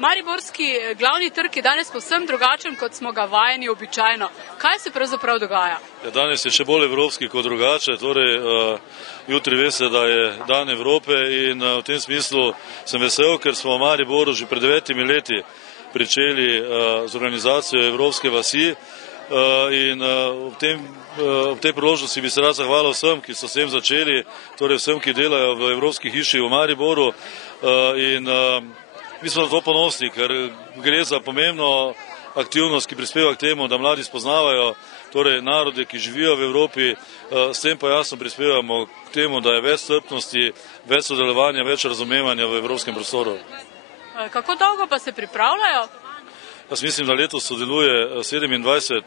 Mariborski glavni trg je danes povsem drugačen, kot smo ga vajeni običajno. Kaj se pravzaprav dogaja? Ja, danes je še bolj evropski kot drugače, torej jutri veste, da je dan Evrope in v tem smislu sem vesel, ker smo v Mariboru že pred 9 leti pričeli z organizacijo Evropske vasi in ob tej priložnosti bi se rad zahvalil vsem, ki so s tem začeli, torej vsem, ki delajo v Evropski hiši v Mariboru in mi smo na to ponosni, ker gre za pomembno aktivnost, ki prispeva k temu, da mladi spoznavajo torej narode, ki živijo v Evropi, s tem pa jasno prispevamo k temu, da je več strpnosti, več sodelovanja, več razumevanja v evropskem prostoru. Kako dolgo pa se pripravljajo? Jaz mislim, da letos sodeluje 27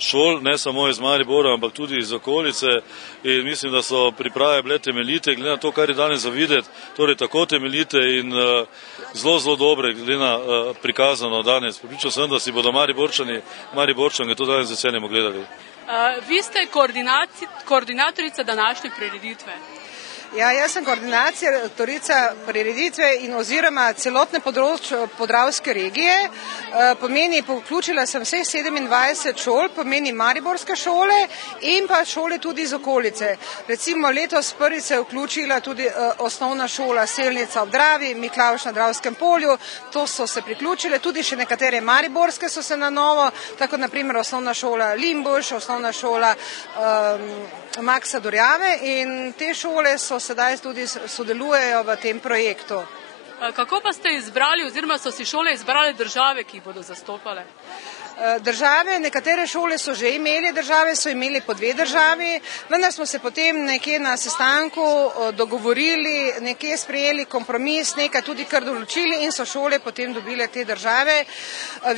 šol, ne samo iz Maribora, ampak tudi iz okolice in mislim, da so priprave bile temeljite, glede na to, kar je danes za videti, torej tako temeljite in zelo dobre, glede na prikazano danes. Pripričal sem, da si bodo Mariborčani to danes z veseljem ogledali. Vi ste koordinatorica današnje prireditve. Ja, jaz sem koordinatorica prireditve in oziroma celotne področje Podravske regije. Pomeni, vključila sem vseh 27 šol, pomeni mariborske šole in pa šole tudi iz okolice. Recimo letos prvič se je vključila tudi osnovna šola Selnica ob Dravi, Miklavž na Dravskem polju, to so se priključile, tudi še nekatere mariborske so se na novo, tako naprimer osnovna šola Limbuš, osnovna šola Maksa Dorjave in te šole so sedaj tudi sodelujejo v tem projektu. Kako pa ste izbrali oziroma so si šole izbrali države, ki jih bodo zastopale? Države, nekatere šole so že imeli države, so imeli po 2 državi, vendar smo se potem nekje na sestanku dogovorili, nekje sprejeli kompromis, nekaj tudi kar določili in so šole potem dobile te države.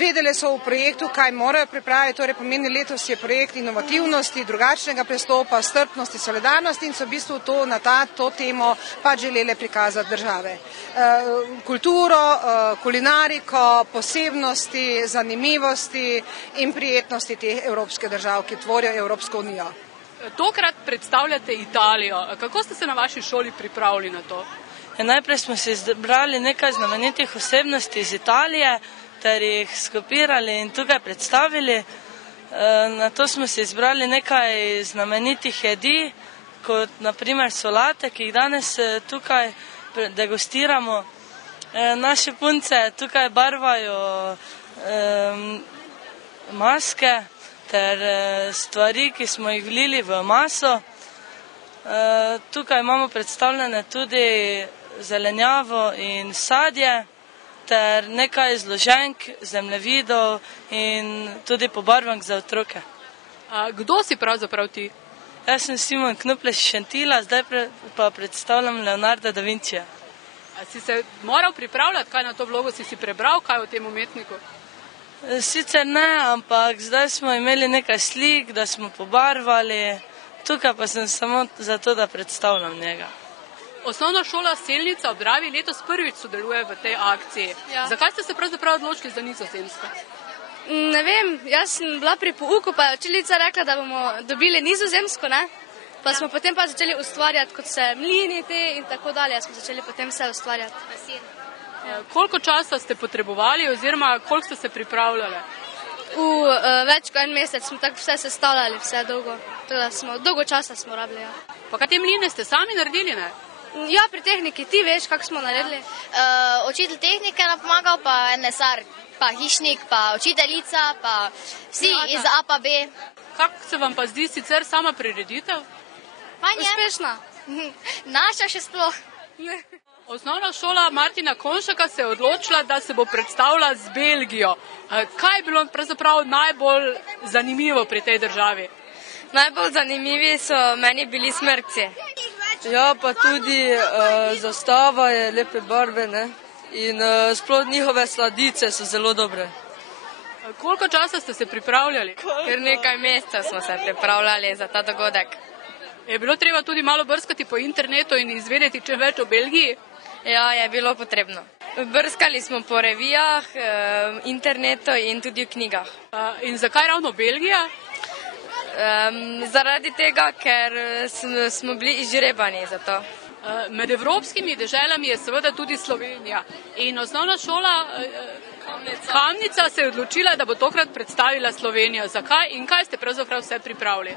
Vedele so v projektu, kaj morajo pripraviti, torej pomeni letos je projekt inovativnosti, drugačnega pristopa, strpnosti, solidarnosti in so v bistvu na to temo pa želele prikazati države. Kulturo, kulinariko, posebnosti, zanimivosti in prijetnosti teh evropskih držav, ki tvorijo Evropsko unijo. Tokrat predstavljate Italijo. Kako ste se na vaši šoli pripravili na to? Najprej smo si izbrali nekaj znamenitih osebnosti iz Italije, ter jih skopirali in tukaj predstavili. Nato smo si izbrali nekaj znamenitih jedi, kot naprimer solate, ki jih danes tukaj degustiramo. Naše punce tukaj barvajo maske ter stvari, ki smo jih vlili v maso. Tukaj imamo predstavljene tudi zelenjavo in sadje ter nekaj izloženk, zemljevidov in tudi pobarvank za otroke. Kdo si pravzaprav ti? Jaz sem Simon Knupleš iz Šentila, zdaj pa predstavljam Leonarda da Vincija. Si se moral pripravljati, kaj na to vlogo si prebral, kaj o tem umetniku? Sicer ne, ampak zdaj smo imeli nekaj slik, da smo pobarvali, tukaj pa sem samo zato, da predstavljam njega. Osnovna šola Selnica ob Dravi letos prvič sodeluje v tej akciji. Ja. Zakaj ste se pravzaprav odločili za Nizozemsko? Ne vem, jaz sem bila pri pouku, pa je učiteljica rekla, da bomo dobili Nizozemsko, ne? Pa smo potem pa začeli ustvarjati, kot se mlini te in tako dalje, smo začeli potem vse ustvarjati. Koliko časa ste potrebovali oziroma koliko ste se pripravljali? Več kot 1 mesec smo tako vse sestavljali, vse dolgo. Dolgo časa smo rabili, ja. Pa kaj te mline ste sami naredili, ne? Ja, pri tehniki, ti veš, kako smo naredili. Učitelj tehnike nam pomagal, pa mesar, pa hišnik, pa učiteljica, pa vsi iz A pa B. Kako se vam pa zdi sicer sama prireditev? Uspešna. Naša še sploh. Osnovna šola Martina Konšaka se je odločila, da se bo predstavila z Belgijo. Kaj je bilo pravzaprav najbolj zanimivo pri tej državi? Najbolj zanimivi so meni bili smrkci. Ja, pa tudi zastava je lepe barve, ne? In sploh njihove sladice so zelo dobre. Koliko časa ste se pripravljali? Ker nekaj mesecev smo se pripravljali za ta dogodek. Je bilo treba tudi malo brskati po internetu in izvedeti če več o Belgiji? Ja, je bilo potrebno. Brskali smo po revijah, internetu in tudi v knjigah. In zakaj ravno Belgija? Zaradi tega, ker smo bili izžrebani za to. Med evropskimi deželami je seveda tudi Slovenija. In osnovna šola Kamnica se je odločila, da bo tokrat predstavila Slovenijo. Zakaj in kaj ste pravzaprav vse pripravili?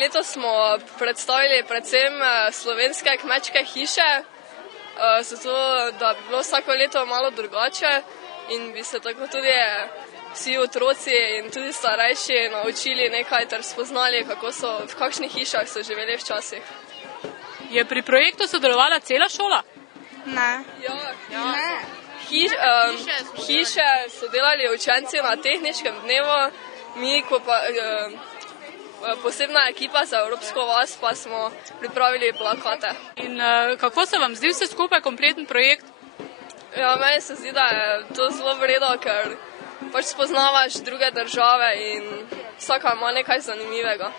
Letos smo predstavili predvsem slovenske kmečke hiše, zato da bi bilo vsako leto malo drugače in bi se tako tudi vsi otroci in tudi starejši naučili nekaj ter spoznali, v kakšnih hišah so živeli včasih. Je pri projektu sodelovala cela šola? Ne. Hiše so delali učenci na tehničkem dnevu, mi posebna ekipa za Evropsko vas pa smo pripravili plakate. In kako se vam zdi vse skupaj kompleten projekt? Ja, meni se zdi, da je to zelo vredo, ker pač spoznavaš druge države in vsaka ima nekaj zanimivega.